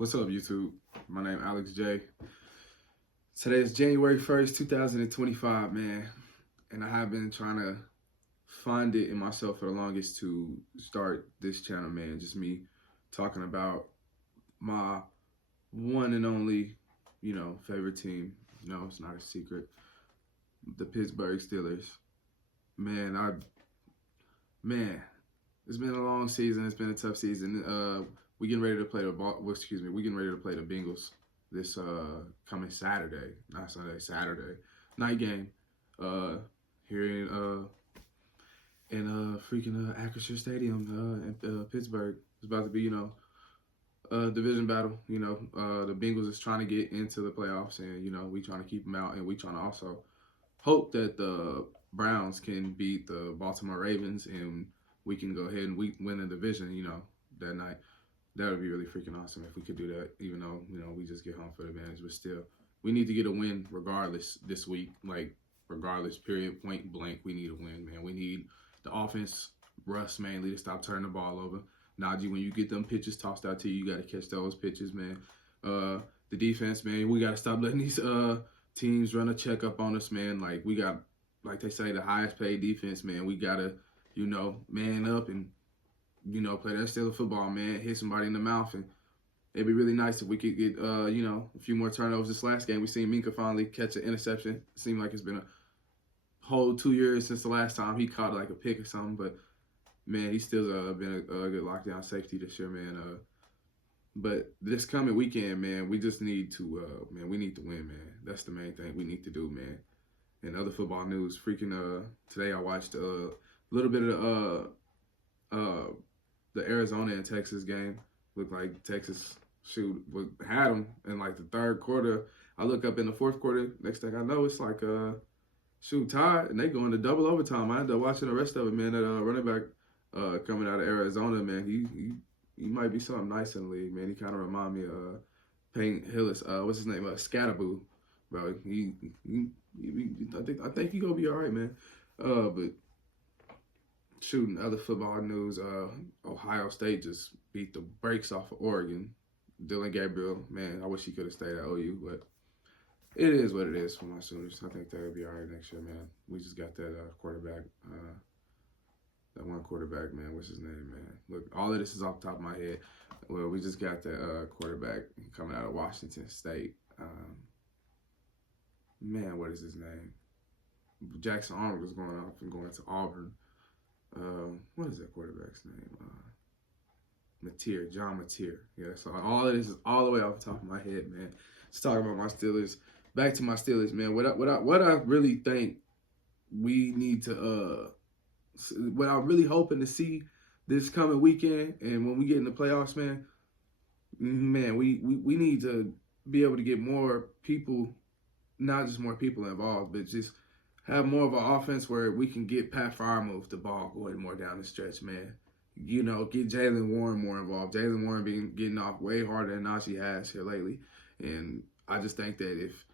What's up, YouTube? My name is Alex J. Today is January 1st, 2025, man. And I have been trying to find it in myself for the longest to start this channel, man. Just me talking about my one and only, favorite team. No, it's not a secret. The Pittsburgh Steelers. Man, it's been a long season. It's been a tough season. We getting ready to play we getting ready to play the Bengals this coming Saturday, not Sunday, Saturday night game. Here in freaking Acrisure Stadium in Pittsburgh. It's about to be a division battle. The Bengals is trying to get into the playoffs, and we trying to keep them out, and we trying to also hope that the Browns can beat the Baltimore Ravens, and we can go ahead and win the division. That night. That would be really freaking awesome if we could do that, even though, we just get home for the advantage. But still, we need to get a win regardless this week. Like, regardless, period, point blank, we need a win, man. We need the offense, Russ mainly, to stop turning the ball over. Najee, when you get them pitches tossed out to you, you got to catch those pitches, man. The defense, man, we got to stop letting these teams run a checkup on us, man. Like, we got, like they say, the highest paid defense, man. We got to, man up and play that Steelers football, man, hit somebody in the mouth. And it'd be really nice if we could get, a few more turnovers. This last game, we seen Minka finally catch an interception. It seemed like it's been a whole 2 years since the last time he caught like a pick or something. But, man, he's still been a good lockdown safety this year, man. But this coming weekend, man, we just need to, we need to win, man. That's the main thing we need to do, man. And other football news, today I watched a little bit of the Arizona and Texas game. Looked like Texas had them in like the third quarter. I look up in the fourth quarter. Next thing I know, it's like tied, and they go into double overtime. I ended up watching the rest of it, man. That running back coming out of Arizona, man, he might be something nice in the league, man. He kind of remind me of Payne Hillis. What's his name? Scatterboo, bro. I think he gonna be all right, man. But shooting other football news, Ohio State just beat the brakes off of Oregon. Dylan Gabriel, man, I wish he could have stayed at OU, but it is what it is for my Sooners. I think they'll be all right next year, man. We just got that quarterback, that one quarterback, man. What's his name, man? Look, all of this is off the top of my head. Well, we just got that quarterback coming out of Washington State. Man, what is his name? Jackson Arnold was going off and going to Auburn. What is that quarterback's name? John Mateer. Yeah, so all of this is all the way off the top of my head, man. Let's talk about my Steelers. Back to my Steelers, man. What I really think we need to what I'm really hoping to see this coming weekend, and when we get in the playoffs, man, we need to be able to get more people, not just more people involved, but just have more of an offense where we can get Pat Freiermuth the ball going more down the stretch, man. Get Jaylen Warren more involved. Jaylen Warren been getting off way harder than Najee has here lately. And I just think that if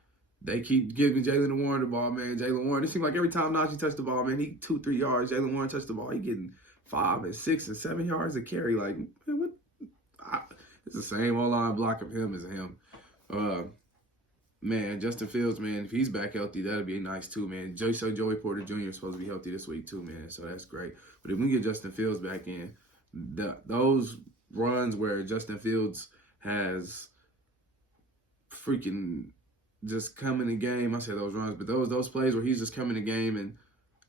they keep giving Jaylen Warren the ball, man, Jaylen Warren, it seems like every time Najee touched the ball, man, he 2-3 yards. Jaylen Warren touched the ball, he getting 5 and 6 and 7 yards a carry. Like, man, what? It's the same O-line block of him as him. Man, Justin Fields, man, if he's back healthy, that'll be nice too, man. Joey Porter Jr. is supposed to be healthy this week too, man, so that's great. But if we get Justin Fields back in, those runs where Justin Fields has freaking just come in the game, I say those runs, but those plays where he's just coming in the game and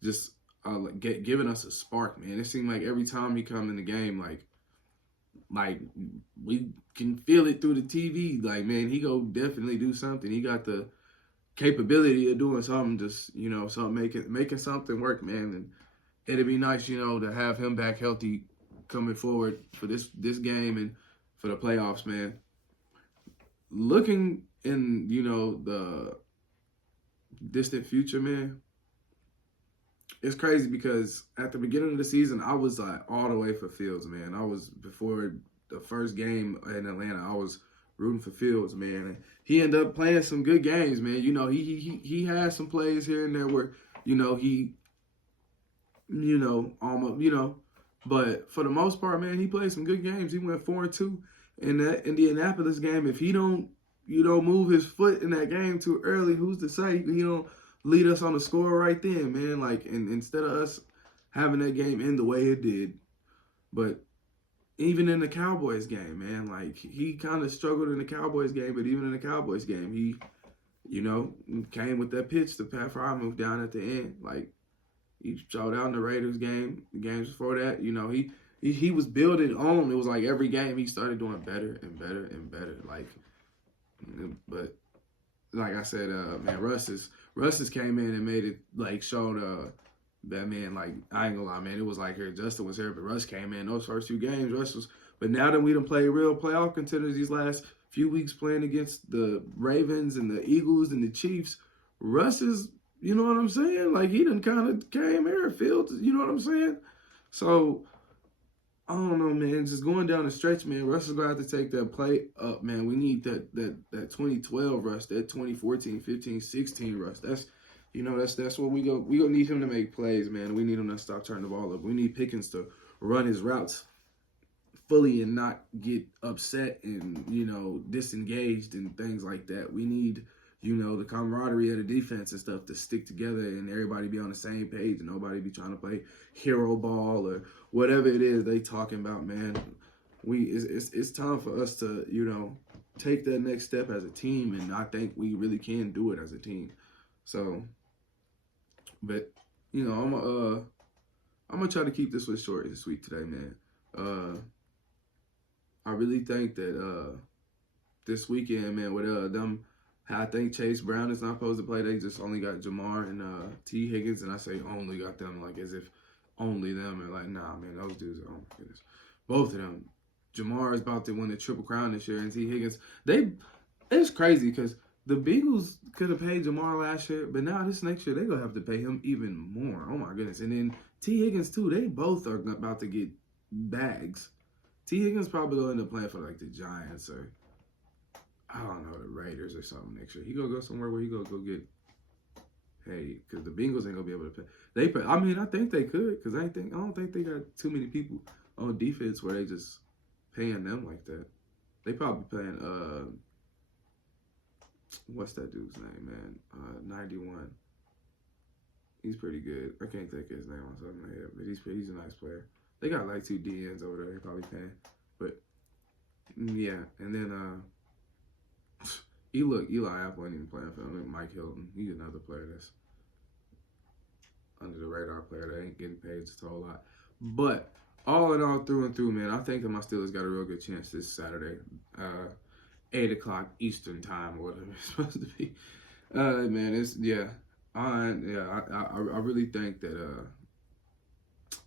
just giving us a spark, man. It seemed like every time he come in the game, like we can feel it through the TV. Like, man, he go definitely do something. He got the capability of doing something, just, something making something work, man. And it'd be nice, to have him back healthy coming forward for this game and for the playoffs, man. Looking in, the distant future, man, it's crazy because at the beginning of the season, I was like all the way for Fields, man. Before the first game in Atlanta, I was rooting for Fields, man. And he ended up playing some good games, man. He had some plays here and there where, he, almost, but for the most part, man, he played some good games. He went 4-2 in that Indianapolis game, if he don't move his foot in that game too early, who's to say he don't lead us on the score right then, man? Like, and instead of us having that game end the way it did, but even in the Cowboys game, man, like he kind of struggled in the Cowboys game, but even in the Cowboys game, he, came with that pitch, the Pat Fry move down at the end. Like he showed out in the Raiders game, the games before that, he was building on. It was like every game he started doing better and better and better. Like, but like I said, man, Russ came in and made it like showed that man, like, I ain't gonna lie, man, it was like here Justin was here, but Russ came in those first few games. Russ was, but now that we done played real playoff contenders these last few weeks playing against the Ravens and the Eagles and the Chiefs, Russ is, you know what I'm saying? Like he done kind of came here, filled, you know what I'm saying? So I don't know, man. Just going down the stretch, man. Russ is gonna have to take that play up, man. We need that 2012 Russ, that 2014, 15, 16 Russ. That's what we go. We gonna need him to make plays, man. We need him to stop turning the ball up. We need Pickens to run his routes fully and not get upset and disengaged and things like that. We need the camaraderie of the defense and stuff to stick together and everybody be on the same page and nobody be trying to play hero ball or whatever it is they talking about, man. It's time for us to take that next step as a team, and I think we really can do it as a team. So, but I'm gonna try to keep this one short and sweet today, man. I really think that this weekend, man, with them, I think Chase Brown is not supposed to play. They just only got Jamar and T. Higgins, and I say only got them like as if only them, and like, nah, man, those dudes, oh my goodness, both of them. Jamar is about to win the Triple Crown this year, and T. Higgins, it's crazy because the Bengals could have paid Jamar last year, but now this next year they're gonna have to pay him even more. Oh my goodness, and then T. Higgins too. They both are about to get bags. T. Higgins probably gonna end up playing for like the Giants or I don't know, the Raiders or something next year. He gonna go somewhere where he gonna go get paid because the Bengals ain't gonna be able to pay. I mean, I think they could because I don't think they got too many people on defense where they just paying them like that. They probably paying what's that dude's name, man? 91. He's pretty good. I can't think of his name on something like that, but he's a nice player. They got like 2 DNs over there. They probably paying, but yeah. And then Eli Apple ain't even playing for them. Mike Hilton, he's another player that's under the radar player that ain't getting paid just a whole lot. But all in all, through and through, man, I think that my Steelers got a real good chance this Saturday, 8 o'clock Eastern time or whatever it's supposed to be. Man, I really think that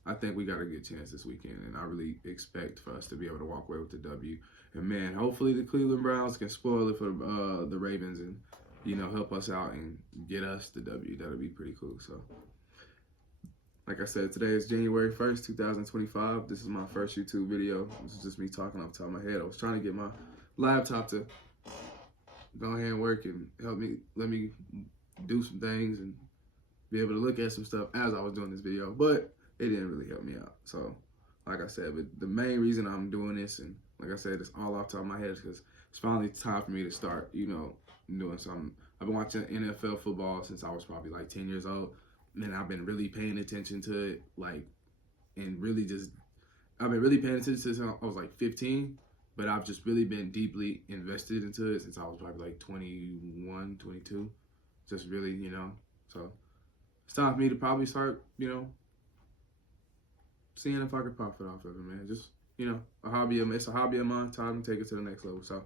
I think we got a good chance this weekend, and I really expect for us to be able to walk away with the W. And man, hopefully the Cleveland Browns can spoil it for the Ravens and help us out and get us the W. That'll be pretty cool. So, like I said, today is January 1st, 2025. This is my first YouTube video. This is just me talking off the top of my head. I was trying to get my laptop to go ahead and work and let me do some things and be able to look at some stuff as I was doing this video, but it didn't really help me out. So, like I said, but the main reason I'm doing this, and like I said, it's all off the top of my head, is because it's finally time for me to start, doing something. I've been watching NFL football since I was probably like 10 years old, and I've been really paying attention to it, like, and really I've been really paying attention since I was like 15, but I've just really been deeply invested into it since I was probably like 21, 22, just really, so it's time for me to probably start, seeing if I could profit off of it, man. Just, it's a hobby of mine. Time to take it to the next level. So,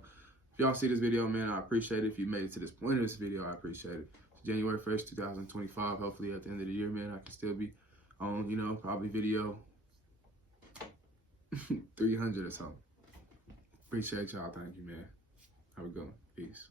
if y'all see this video, man, I appreciate it. If you made it to this point of this video, I appreciate it. It's January 1st, 2025. Hopefully, at the end of the year, man, I can still be on, probably video 300 or something. Appreciate y'all. Thank you, man. Have a good one. Peace.